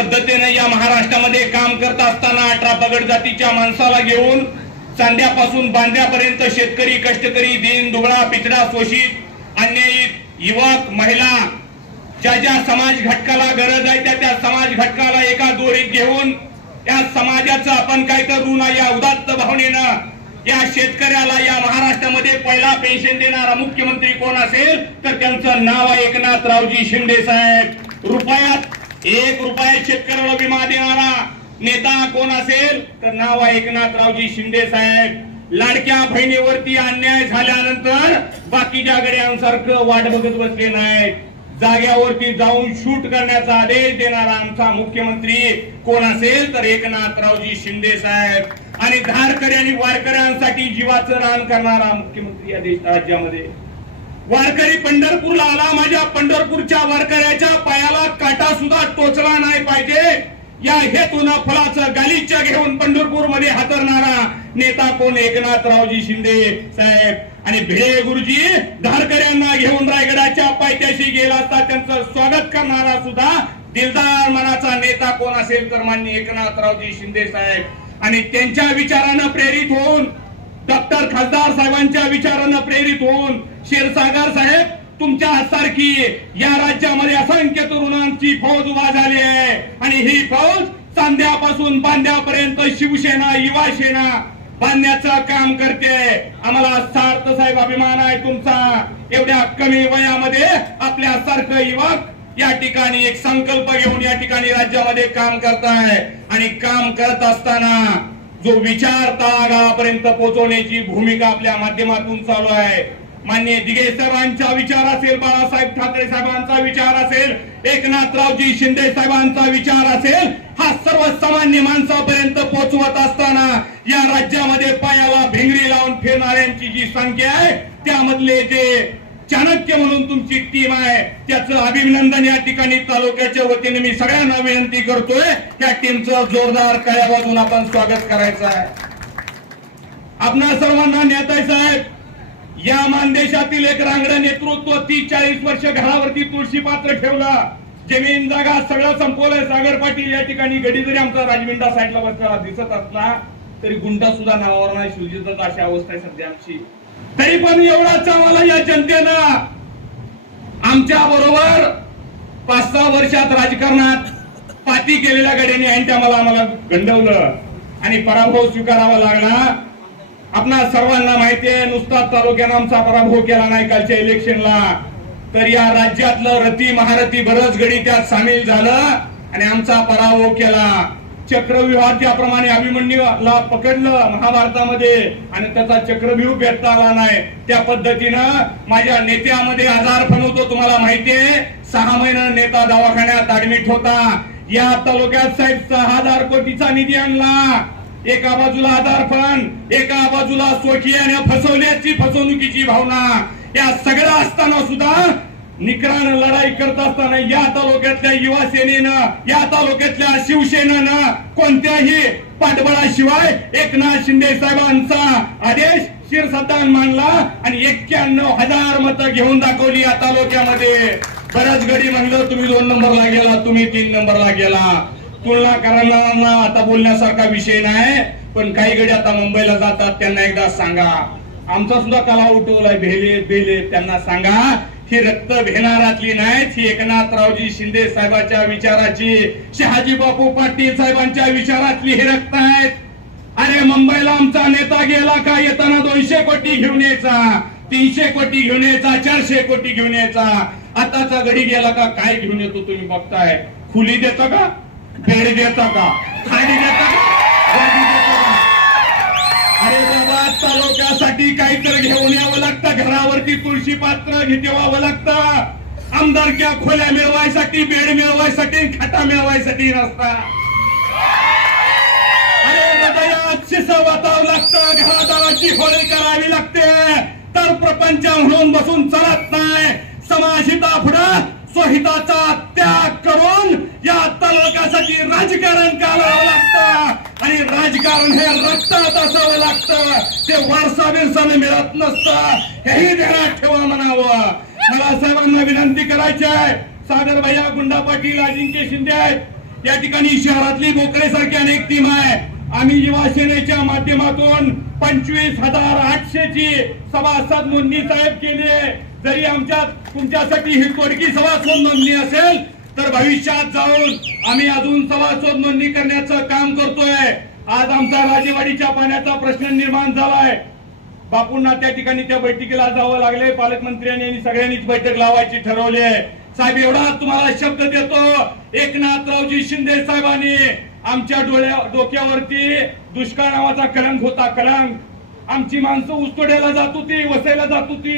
पद्धतीने या महाराष्ट्रामध्ये काम करत असताना अठरा पगड जातीच्या माणसाला घेऊन चांद्यापासून बांध्यापर्यंत शेतकरी कष्टकरी दीन दुबळा पिचडा शोषित अन्यायी युवक महिला ज्या ज्या समाज घटकाला गरज आहे त्या त्या समाज घटकाला एका दोरीत घेऊन त्या समाजाचं आपण काय करू ना या उदात्त भावनेनं या शेतकऱ्याला या महाराष्ट्रामध्ये पहिला पेन्शन देणारा मुख्यमंत्री कोण असेल तर त्यांचं नाव आहे रावजी शिंदे साहेब रुपयात एक रुपया शेतकऱ्याला विमा देणारा नेता कोण असेल तर नाव एकनाथरावजी शिंदे साहेब लाडक्या बहिणीवरती अन्याय झाल्यानंतर बाकीच्या गड्यांसारखं वाट बघत बसले नाहीत जाग्यावरती जाऊन शूट करण्याचा आदेश देणारा आमचा मुख्यमंत्री कोण असेल तर एकनाथरावजी शिंदे साहेब आणि धारकरी आणि वारकऱ्यांसाठी जीवाचं रान करणारा मुख्यमंत्री या देश राज्यामध्ये वारकरी पंढरपूरला आला माझ्या पंढरपूरच्या वारकऱ्याच्या पायाला काटा सुद्धा टोचला नाही पाहिजे या हेतून फळाचं गालिच्या घेऊन पंढरपूर मध्ये हातरणारा नेता कोण एकनाथरावजी शिंदे साहेब आणि भिडे गुरुजी धारकऱ्यांना घेऊन रायगडाच्या पायथ्याशी गेला असता त्यांचं स्वागत करणारा सुद्धा दिलदार मनाचा नेता कोण असेल तर मान्य एकनाथरावजी शिंदे साहेब आणि त्यांच्या विचारानं प्रेरित होऊन डॉक्टर खासदार साहेबांच्या विचारानं प्रेरित होऊन क्षीरसागर साहेब तुमच्या सारखी या राज्यामध्ये असंख्य तरुणांची फौज उभा झाली आहे आणि ही फौज चांद्यापासून बांध्यापर्यंत शिवसेना युवा सेना बांधण्याचं काम करते आम्हाला सार्थ साहेब अभिमान आहे तुमचा एवढ्या कमी वयामध्ये आपल्या सारखं युवक या ठिकाणी एक संकल्प घेऊन या ठिकाणी राज्यामध्ये काम करताय आणि काम करत असताना जो विचार तळागाळापर्यंत पोहोचवण्याची भूमिका आपल्या माध्यमातून चालू आहे मान्य दिगे साहेबांचा विचार असेल बाळासाहेब ठाकरे साहेबांचा विचार असेल एकनाथरावजी शिंदे साहेबांचा विचार असेल हा सर्व सामान्य माणसापर्यंत पोहोचवत असताना या राज्यामध्ये पायाला भिंगरी लावून फिरणाऱ्यांची जी संख्या आहे त्यामधले जे चाणक्य म्हणून तुमची टीम आहे त्याचं अभिनंदन या ठिकाणी तालुक्याच्या वतीने मी सगळ्यांना विनंती करतोय त्या टीमचं जोरदार कळ्या बाजून आपण स्वागत करायचं आहे आपणा सर्वांना नेताय साहेब या मानदेशातील एक रांगड नेतृत्व तीस चाळीस वर्ष घरावरती तुळशी पात्र ठेवला जमीन जागा सगळं संपवलंय सागर पाटील या ठिकाणी घडी जरी आमचा राजविंडा साईडला बसलेला दिसत असला तरी गुंडा सुद्धा नावावर नाही अशी अवस्था आहे सध्या आमची तरी पण एवढाच आम्हाला या जनतेनं आमच्या बरोबर पाच सहा वर्षात राजकारणात पाती केलेल्या गड्याने मला आम्हाला गंडवलं आणि पराभव स्वीकारावा लागला आपणा सर्वांना माहितीये आहे नुसताच तालुक्यानं आमचा पराभव केला नाही कालच्या इलेक्शनला तर या राज्यातलं रती महारथी बरच गडी त्यात सामील झालं आणि आमचा पराभव केला चक्रव्यूहात त्याप्रमाणे अभिमन्यूला पकडलं महाभारतामध्ये आणि त्याचा चक्रव्यूह भेटता आला नाही त्या पद्धतीनं माझ्या नेत्यामध्ये आजार फनवतो तुम्हाला माहितीये सहा महिना नेता दवाखान्यात ऍडमिट होता या तालुक्यात साहेब सहा हजार कोटीचा निधी आणला एका बाजूला आधारपण एका बाजूला आणि फसवण्याची फसवणुकीची भावना या सगळ्या असताना सुद्धा निकरान लढाई करत असताना या तालुक्यातल्या युवा सेनेनं या तालुक्यातल्या शिवसेनेनं कोणत्याही पाठबळाशिवाय एकनाथ शिंदे साहेबांचा आदेश शिरसदान मानला आणि एक्क्याण्णव हजार मतं घेऊन दाखवली या तालुक्यामध्ये बऱ्याच गडी म्हणलं तुम्ही दोन नंबरला गेला तुम्ही तीन नंबरला गेला तुलना करायला आता बोलण्यासारखा विषय नाही पण काही गडी आता मुंबईला जातात त्यांना एकदा सांगा आमचा सुद्धा कला उठवलाय भेले भेले त्यांना सांगा ही रक्त भेनारातली नाही ही एकनाथरावजी शिंदे साहेबांच्या विचाराची शहाजी बापू पाटील साहेबांच्या विचारातली ही रक्त आहेत अरे मुंबईला आमचा नेता गेला का येताना दोनशे कोटी घेऊन यायचा तीनशे कोटी घेऊन यायचा चारशे कोटी घेऊन यायचा आताचा घडी गेला का काय घेऊन येतो तुम्ही बघताय खुली देता का पेढे देता का खाणी देता का अरे बाबा तालुक्यासाठी काहीतरी घेऊन यावं लागतं घरावरती तुळशी पात्र ठेवावं लागतं आमदारक्या खोल्या मिळवायसाठी बेड मिळवायसाठी खाटा मिळवायसाठी रस्ता अरे हृदयात शिस वाचावं लागतं घरादाराची होळी करावी लागते तर प्रपंच म्हणून बसून चालत नाही समाज हिता स्वहिताचा त्याग करून या तालुक्यासाठी राजकारण करावं लागतं आणि राजकारण हे रक्तात असावं लागतं ते वारसा बिरसाने मिळत नसत हेही ध्यानात ठेवा म्हणावं मला साहेबांना विनंती करायची आहे सागर भैया गुंडा पाटील अजिंक्य शिंदे आहेत या ठिकाणी शहरातली बोकरे सारखी अनेक टीम आहे आम्ही युवा सेनेच्या माध्यमातून पंचवीस हजार आठशे ची सभासद मुन्नी साहेब केली जरी आमच्या तुमच्यासाठी ही तोडकी सभासद नोंदणी असेल तर भविष्यात जाऊन आम्ही अजून सभासद नोंदणी करण्याचं काम करतोय आज आमचा राजेवाडीच्या पाण्याचा प्रश्न निर्माण झालाय बापूंना त्या ठिकाणी त्या बैठकीला जावं लागले पालकमंत्र्यांनी आणि सगळ्यांनीच बैठक लावायची ठरवली आहे साहेब एवढा तुम्हाला शब्द देतो एकनाथरावजी शिंदे साहेबांनी आमच्या डोळ्या डोक्यावरती दुष्काळ नावाचा कलंक होता कलंक आमची माणसं उसतोड्याला जात होती वसायला जात होती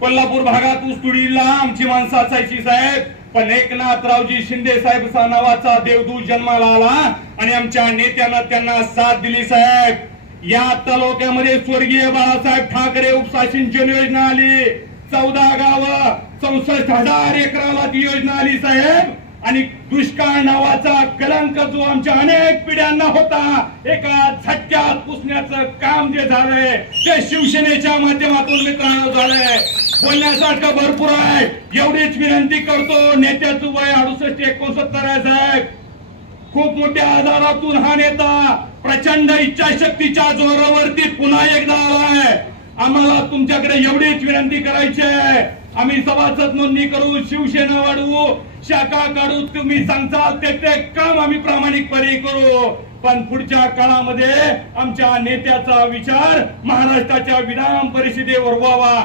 कोल्हापूर भागात उस्तुडीला आमची माणसं असायची साहेब पण एकनाथरावजी शिंदे साहेब नावाचा देवदूत जन्माला आला आणि आमच्या नेत्यांना त्यांना साथ दिली साहेब या तालुक्यामध्ये स्वर्गीय बाळासाहेब ठाकरे उपसा सिंचन योजना आली चौदा गाव चौसष्ट हजार एकराला ती योजना आली साहेब आणि दुष्काळ नावाचा कलंक जो आमच्या अनेक पिढ्यांना होता एका झटक्यात पुसण्याचं काम जे झालंय ते शिवसेनेच्या माध्यमातून मित्रांनो झालंय बोलण्यासारखं भरपूर आहे एवढीच विनंती करतो नेत्याचं वय अडुसष्ट एकोणसत्तर आहे साहेब खूप मोठ्या आजारातून हा नेता प्रचंड इच्छाशक्तीच्या जोरावरती पुन्हा एकदा आलाय आम्हाला तुमच्याकडे एवढीच विनंती करायची आहे आम्ही सभासद नोंदणी करू शिवसेना वाढवू शाखा काढू तुम्ही सांगता ते, ते काम आम्ही प्रामाणिकपणे करू पण पुढच्या काळामध्ये आमच्या नेत्याचा विचार महाराष्ट्राच्या विधान परिषदेवर व्हावा